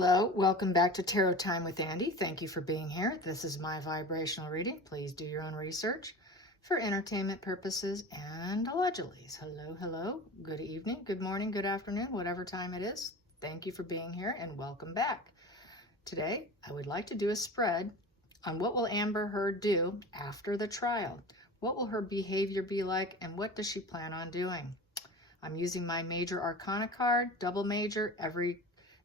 Hello, welcome back to Tarot Time with Andy. Thank you for being here. This is my vibrational reading. Please do your own research for entertainment purposes and allegedly. Hello, hello, good evening, good morning, good afternoon, whatever time it is. Thank you for being here and welcome back. Today, I would like to do a spread on what will Amber Heard do after the trial. What will her behavior be like and what does she plan on doing? I'm using my Major Arcana card, double major.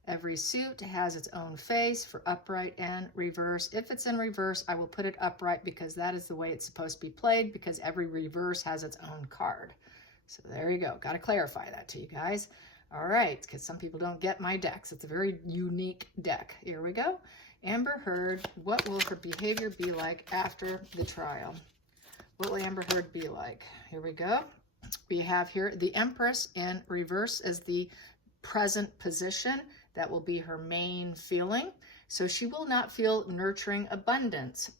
Every suit has its own face for upright and reverse. If it's in reverse, I will put it upright because that is the way it's supposed to be played, because every reverse has its own card. So there you go. Got to clarify that to you guys. All right, because some people don't get my decks. It's a very unique deck. Here we go. Amber Heard, what will her behavior be like after the trial? What will Amber Heard be like? Here we go. We have here the Empress in reverse as the present position. That will be her main feeling. So she will not feel nurturing abundance.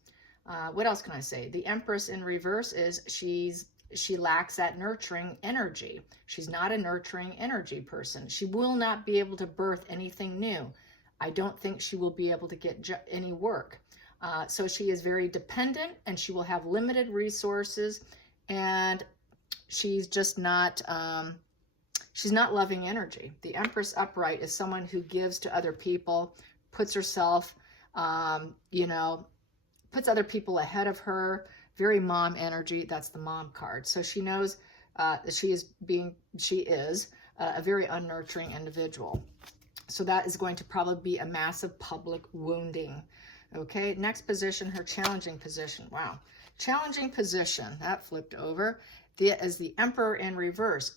What else can I say? The Empress in reverse is she lacks that nurturing energy. She's not a nurturing energy person. She will not be able to birth anything new. I don't think she will be able to get any work. So she is very dependent and she will have limited resources, and she's just not... she's not loving energy. The Empress upright is someone who gives to other people, puts herself, puts other people ahead of her. Very mom energy. That's the mom card. So she knows that she is a very unnurturing individual. So that is going to probably be a massive public wounding. Okay, next position, her challenging position. Wow, challenging position. That flipped over. As the Emperor in reverse,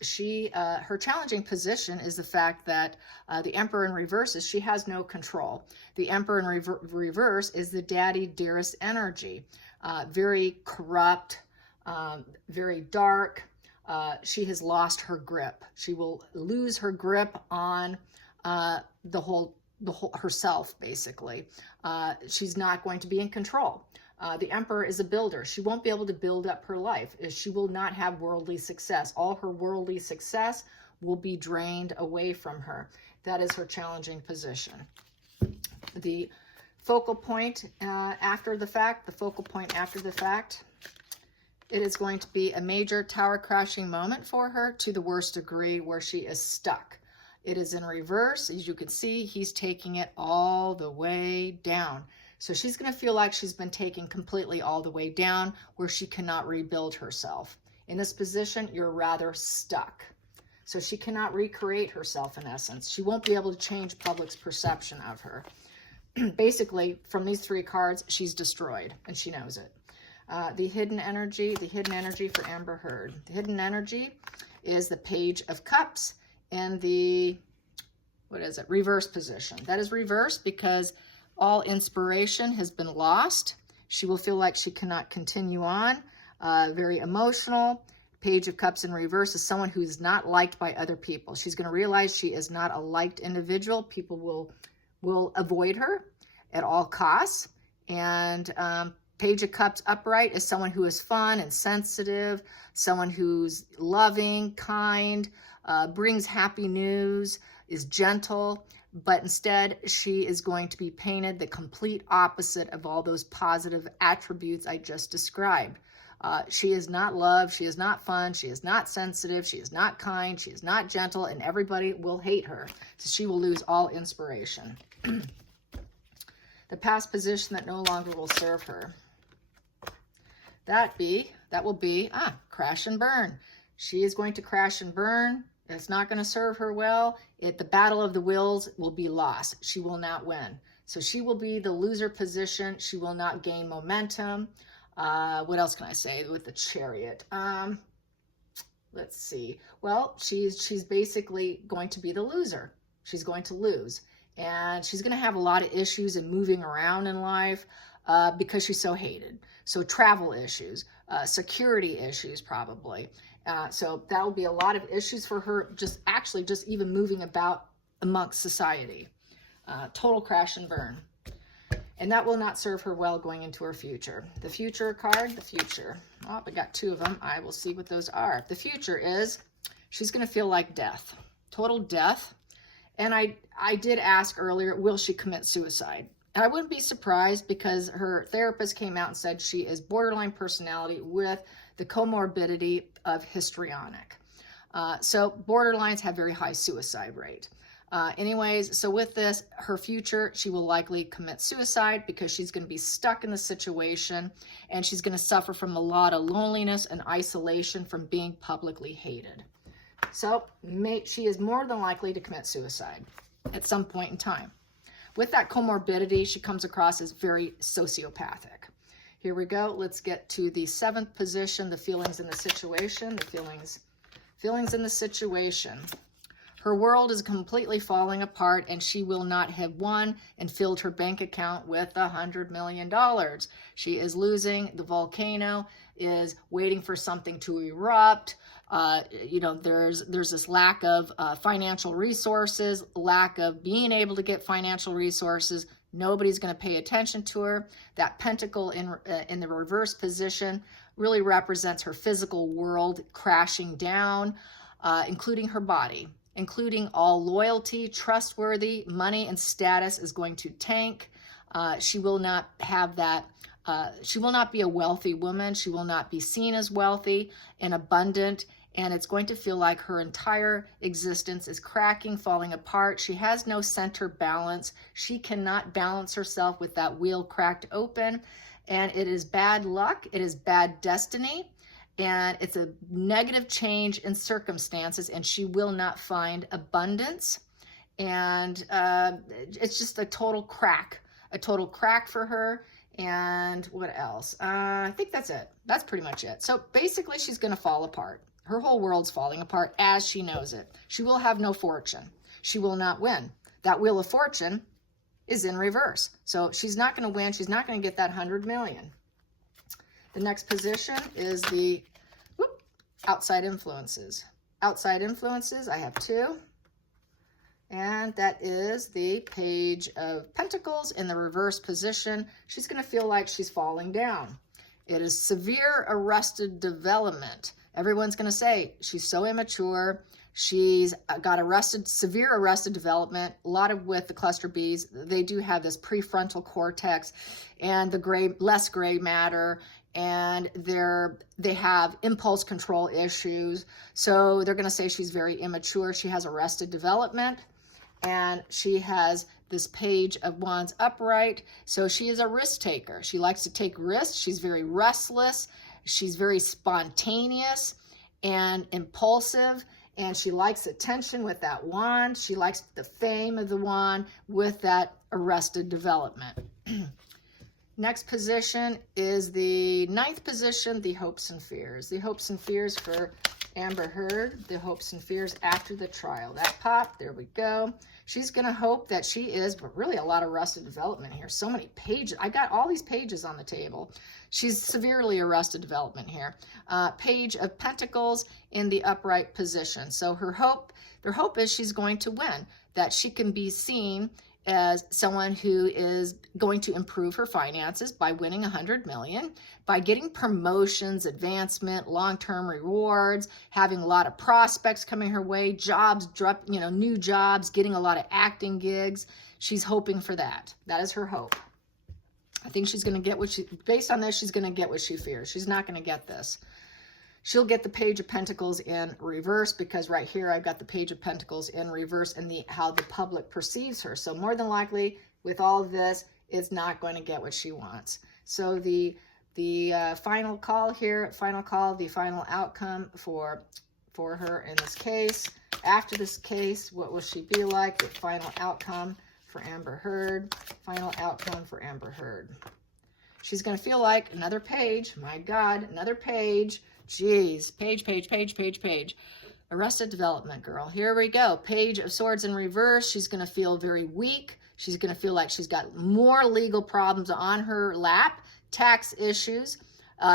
her challenging position is the fact that the Emperor in reverse is she has no control. The Emperor in reverse is the daddy dearest energy, very corrupt, very dark. She has lost her grip. She will lose her grip on herself, basically. She's not going to be in control. The Emperor is a builder. She won't be able to build up her life. She will not have worldly success. All her worldly success will be drained away from her. That is her challenging position. The focal point after the fact, it is going to be a major tower crashing moment for her to the worst degree where she is stuck. It is in reverse. As you can see, he's taking it all the way down. So she's going to feel like she's been taken completely all the way down where she cannot rebuild herself. In this position, you're rather stuck. So she cannot recreate herself in essence. She won't be able to change public's perception of her. Basically, from these three cards, she's destroyed and she knows it. The hidden energy for Amber Heard. The hidden energy is the Page of Cups and the, reverse position. That is reversed because all inspiration has been lost. She will feel like she cannot continue on. Very emotional. Page of Cups in reverse is someone who is not liked by other people. She's going to realize she is not a liked individual. People will avoid her at all costs. And Page of Cups upright is someone who is fun and sensitive, someone who's loving, kind, brings happy news, is gentle. But instead, she is going to be painted the complete opposite of all those positive attributes I just described. She is not loved, she is not fun, she is not sensitive, she is not kind, she is not gentle, and everybody will hate her. So she will lose all inspiration. The past position that no longer will serve her. That will be, crash and burn. She is going to crash and burn. It's not going to serve her well. The battle of the wills will be lost. She will not win. So she will be the loser position. She will not gain momentum. What else can I say with the Chariot? Let's see. Well, she's basically going to be the loser. She's going to lose. And she's going to have a lot of issues in moving around in life because she's so hated. So travel issues, security issues probably. So that will be a lot of issues for her, just even moving about amongst society. Total crash and burn. And that will not serve her well going into her future. The future card, the future. Oh, I got two of them. I will see what those are. The future is she's going to feel like death. Total death. And I did ask earlier, will she commit suicide? And I wouldn't be surprised because her therapist came out and said she is borderline personality with the comorbidity of histrionic. So borderlines have very high suicide rate. Anyways, so with this, her future, she will likely commit suicide because she's going to be stuck in the situation and she's going to suffer from a lot of loneliness and isolation from being publicly hated. So she is more than likely to commit suicide at some point in time. With that comorbidity, she comes across as very sociopathic. Here we go. Let's get to the 7th position, the feelings in the situation, the feelings in the situation. Her world is completely falling apart and she will not have won and filled her bank account with $100 million. She is losing. The volcano is waiting for something to erupt. There's this lack of financial resources, lack of being able to get financial resources. Nobody's going to pay attention to her. That pentacle in the reverse position really represents her physical world crashing down, including her body, including all loyalty, trustworthy, money, and status is going to tank. She will not have that. She will not be a wealthy woman. She will not be seen as wealthy and abundant. And it's going to feel like her entire existence is cracking, falling apart. She has no center balance. She cannot balance herself with that wheel cracked open. And it is bad luck. It is bad destiny. And it's a negative change in circumstances. And she will not find abundance. And it's just a total crack for her. And what else? I think that's it. That's pretty much it. So basically, she's going to fall apart. Her whole world's falling apart as she knows it. She will have no fortune. She will not win. That Wheel of Fortune is in reverse. So she's not going to win. She's not going to get that 100 million. The next position is the outside influences. Outside influences, I have 2. And that is the Page of Pentacles in the reverse position. She's going to feel like she's falling down. It is severe arrested development. Everyone's going to say she's so immature. She's got severe arrested development. A lot of with the cluster Bs, they do have this prefrontal cortex and the less gray matter, and they have impulse control issues. So they're going to say she's very immature. She has arrested development, and she has this Page of Wands upright. So she is a risk taker. She likes to take risks. She's very restless. She's very spontaneous and impulsive, and she likes attention with that wand. She likes the fame of the wand with that arrested development. Next position is the 9th position, the hopes and fears. The hopes and fears for Amber Heard, the hopes and fears after the trial. That popped, there we go. She's going to hope that she is, but really a lot of arrested development here. So many pages. I got all these pages on the table. She's severely arrested development here. Page of Pentacles in the upright position. So their hope is she's going to win, that she can be seen as someone who is going to improve her finances by winning 100 million, by getting promotions, advancement, long-term rewards, having a lot of prospects coming her way, jobs, new jobs, getting a lot of acting gigs. She's hoping for that. That is her hope. I think she's going to get based on this, she's going to get what she fears. She's not going to get this. She'll get the Page of Pentacles in reverse, because right here I've got the Page of Pentacles in reverse and how the public perceives her. So more than likely, with all of this, is not going to get what she wants. So the final call here, the final outcome for her in this case. After this case, what will she be like? The final outcome for Amber Heard. Final outcome for Amber Heard. She's going to feel like another page. My God, another page. Jeez, page. Arrested development, girl. Here we go. Page of Swords in reverse. She's going to feel very weak. She's going to feel like she's got more legal problems on her lap, tax issues.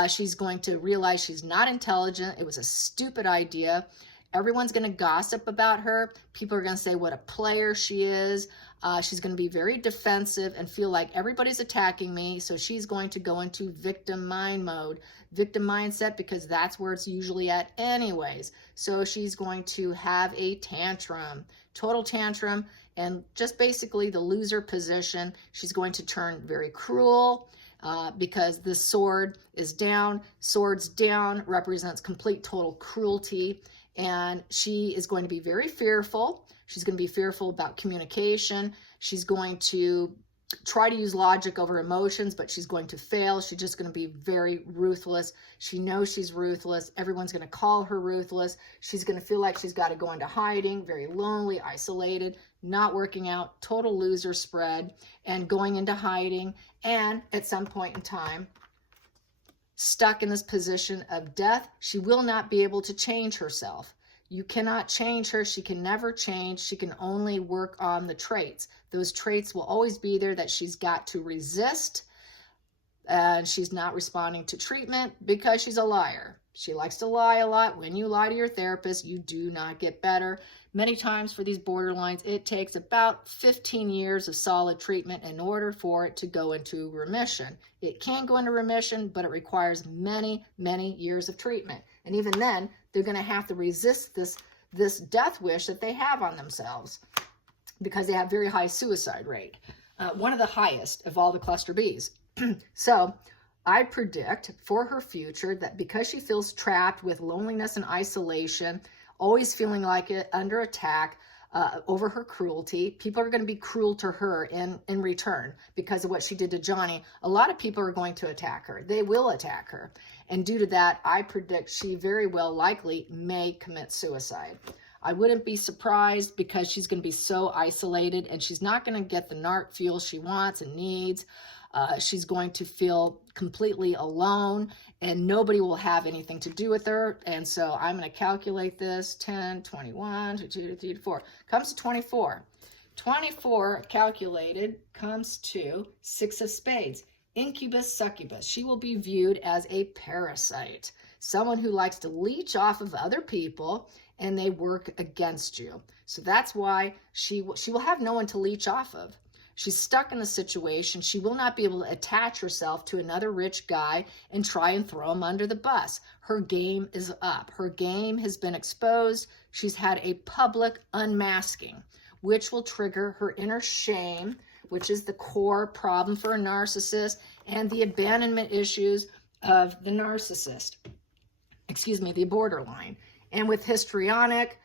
She's going to realize she's not intelligent. It was a stupid idea. Everyone's going to gossip about her. People are going to say what a player she is. She's going to be very defensive and feel like everybody's attacking me. So she's going to go into victim mindset, because that's where it's usually at anyways. So she's going to have a tantrum, total tantrum, and just basically the loser position. She's going to turn very cruel because the sword is down. Swords down represents complete total cruelty, and she is going to be very fearful. She's going to be fearful about communication. She's going to try to use logic over emotions, but she's going to fail. She's just going to be very ruthless. She knows she's ruthless. Everyone's going to call her ruthless. She's going to feel like she's got to go into hiding, very lonely, isolated, not working out, total loser spread, and going into hiding, and at some point in time, stuck in this position of death. She will not be able to change herself. You cannot change her. She can never change. She can only work on the traits. Those traits will always be there that she's got to resist. And she's not responding to treatment because she's a liar. She likes to lie a lot. When you lie to your therapist, you do not get better. Many times for these borderlines, it takes about 15 years of solid treatment in order for it to go into remission. It can go into remission, but it requires many, many years of treatment. And even then, they're going to have to resist this death wish that they have on themselves because they have very high suicide rate, one of the highest of all the cluster Bs. So I predict for her future that because she feels trapped with loneliness and isolation, always feeling like it, under attack over her cruelty, people are going to be cruel to her in return because of what she did to Johnny. A lot of people are going to attack her. They will attack her. And due to that, I predict she very well likely may commit suicide. I wouldn't be surprised because she's going to be so isolated and she's not going to get the NARC fuel she wants and needs. She's going to feel completely alone and nobody will have anything to do with her. And so I'm going to calculate this. 10, 21, 22, 23, 4. Comes to 24. 24 calculated comes to 6 of spades. Incubus, succubus. She will be viewed as a parasite. Someone who likes to leech off of other people and they work against you. So that's why she will have no one to leech off of. She's stuck in the situation. She will not be able to attach herself to another rich guy and try and throw him under the bus. Her game is up. Her game has been exposed. She's had a public unmasking, which will trigger her inner shame, which is the core problem for a narcissist, and the abandonment issues of the narcissist. The borderline. And with histrionic,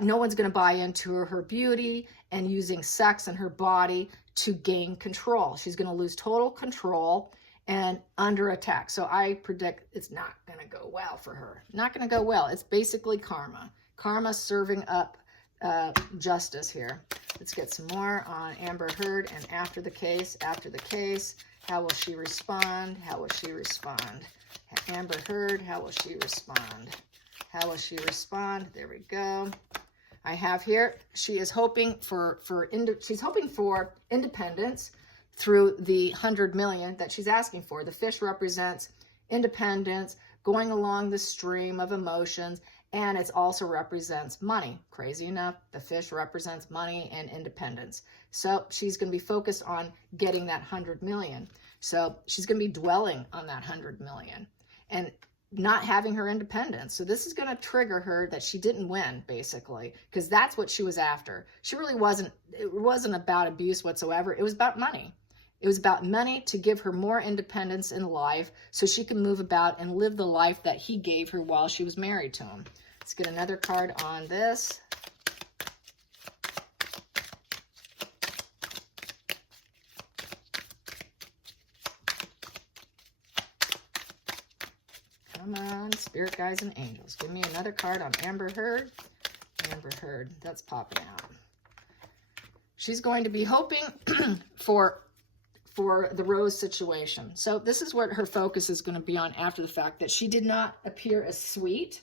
no one's going to buy into her beauty and using sex and her body to gain control. She's going to lose total control and under attack. So I predict it's not going to go well for her. Not going to go well. It's basically karma. Karma serving up justice here. Let's get some more on Amber Heard and after the case. How will she respond? How will she respond? Amber Heard, how will she respond? How will she respond? There we go. I have here, she is hoping she's hoping for independence through the 100 million that she's asking for. The fish represents independence, going along the stream of emotions, and it also represents money. Crazy enough, the fish represents money and independence. So she's going to be focused on getting that 100 million. So she's going to be dwelling on that 100 million and not having her independence. So this is going to trigger her that she didn't win, basically, because that's what she was after. She really it wasn't about abuse whatsoever. It was about money. It was about money to give her more independence in life so she can move about and live the life that he gave her while she was married to him. Let's get another card on this. Come on, spirit guides and angels. Give me another card on Amber Heard. Amber Heard, that's popping out. She's going to be hoping for the Rose situation. So this is what her focus is going to be on after the fact, that she did not appear as sweet.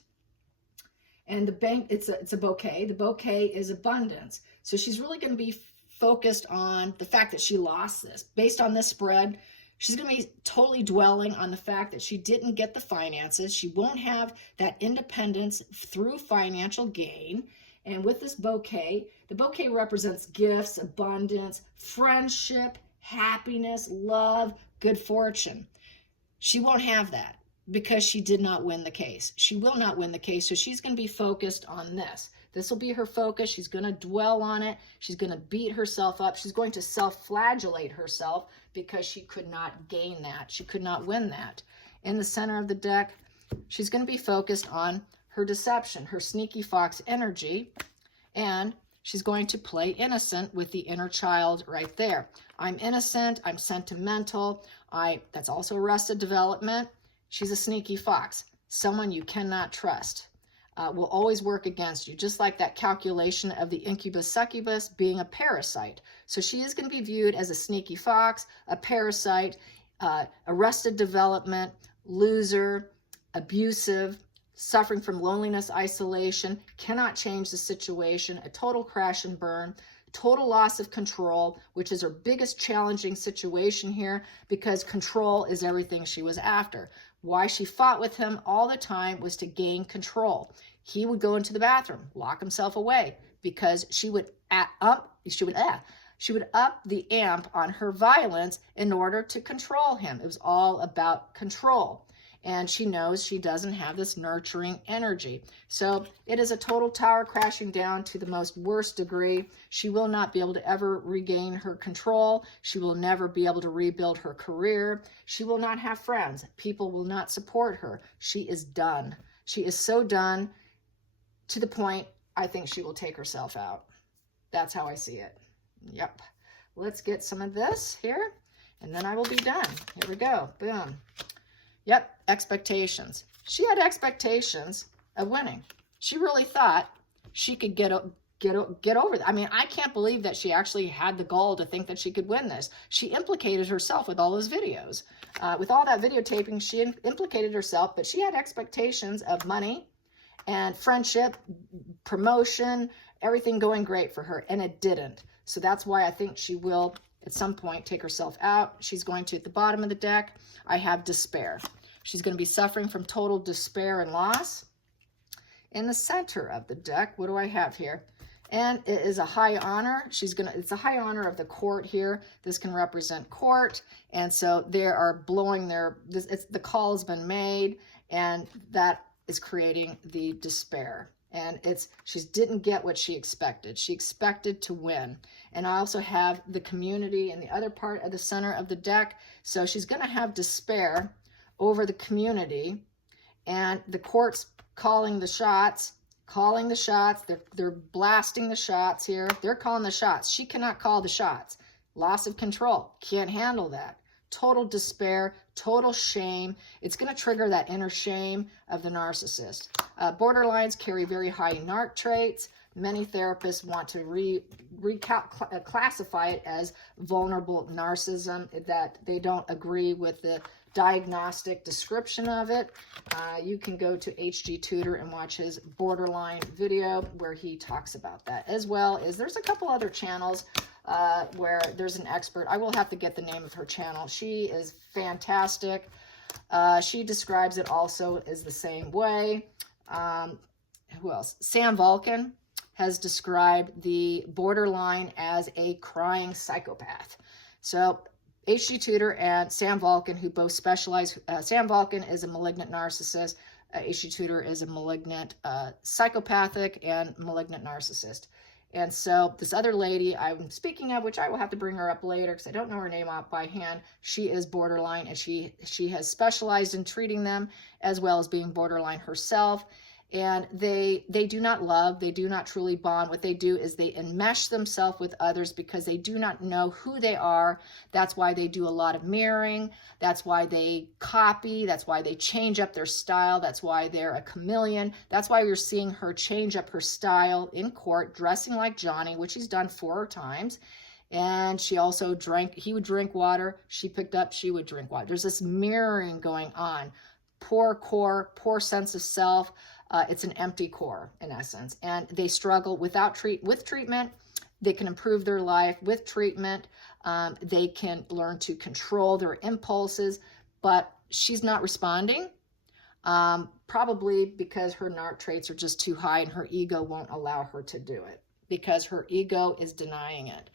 And the bank, it's a bouquet. The bouquet is abundance. So she's really going to be focused on the fact that she lost this. Based on this spread, she's going to be totally dwelling on the fact that she didn't get the finances. She won't have that independence through financial gain. And with this bouquet, the bouquet represents gifts, abundance, friendship, happiness, love, good fortune. She won't have that because she did not win the case. She will not win the case, so she's going to be focused on this. This will be her focus. She's going to dwell on it. She's going to beat herself up. She's going to self-flagellate herself because she could not gain that. She could not win that. In the center of the deck, she's going to be focused on her deception, her sneaky fox energy, and she's going to play innocent with the inner child right there. I'm innocent. I'm sentimental. That's also arrested development. She's a sneaky fox, someone you cannot trust. Will always work against you, just like that calculation of the incubus succubus being a parasite. So she is going to be viewed as a sneaky fox, a parasite, arrested development, loser, abusive, suffering from loneliness, isolation, cannot change the situation, a total crash and burn, total loss of control, which is her biggest challenging situation here because control is everything she was after. Why she fought with him all the time was to gain control. He would go into the bathroom, lock himself away because she would up the amp on her violence in order to control him. It was all about control. And she knows she doesn't have this nurturing energy. So it is a total tower crashing down to the most worst degree. She will not be able to ever regain her control. She will never be able to rebuild her career. She will not have friends. People will not support her. She is done. She is so done to the point I think she will take herself out. That's how I see it. Yep. Let's get some of this here, and then I will be done. Here we go. Boom. Yep, expectations. She had expectations of winning. She really thought she could get over that. I mean, I can't believe that she actually had the gall to think that she could win this. She implicated herself with all those videos. With all that videotaping, she implicated herself, but she had expectations of money and friendship, promotion, everything going great for her, and it didn't. So that's why I think she will, at some point, take herself out. She's going to, at the bottom of the deck, I have despair. She's going to be suffering from total despair and loss. In the center of the deck, what do I have here? And it is a high honor. It's a high honor of the court here. This can represent court. And so they are blowing the call has been made, and that is creating the despair. And she didn't get what she expected. She expected to win. And I also have the community in the other part of the center of the deck. So she's going to have despair over the community, and the court's calling the shots. They're blasting the shots here. They're calling the shots. She cannot call the shots. Loss of control. Can't handle that. Total despair, total shame. It's going to trigger that inner shame of the narcissist. Borderlines carry very high narc traits. Many therapists want to classify it as vulnerable narcissism, that they don't agree with the diagnostic description of it. You can go to HG Tutor and watch his borderline video where he talks about that, as well as there's a couple other channels where there's an expert. I will have to get the name of her channel. She is fantastic. She describes it also as the same way. Who else? Sam Vulcan has described the borderline as a crying psychopath. So HG Tutor and Sam Vulcan, who both specialize, Sam Vulcan is a malignant narcissist. HG Tutor is a malignant psychopathic and malignant narcissist. And so this other lady I'm speaking of, which I will have to bring her up later because I don't know her name off by hand, she is borderline, and she has specialized in treating them as well as being borderline herself. And they do not love, they do not truly bond. What they do is they enmesh themselves with others because they do not know who they are. That's why they do a lot of mirroring. That's why they copy. That's why they change up their style. That's why they're a chameleon. That's why you're seeing her change up her style in court, dressing like Johnny, which he's done 4 times. And she also he would drink water. She would drink water. There's this mirroring going on. Poor core, poor sense of self. It's an empty core in essence, and they struggle with treatment. They can improve their life with treatment. They can learn to control their impulses, but she's not responding, probably because her narc traits are just too high and her ego won't allow her to do it because her ego is denying it.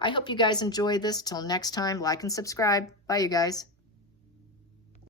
I hope you guys enjoyed this. Till next time, like and subscribe. Bye, you guys.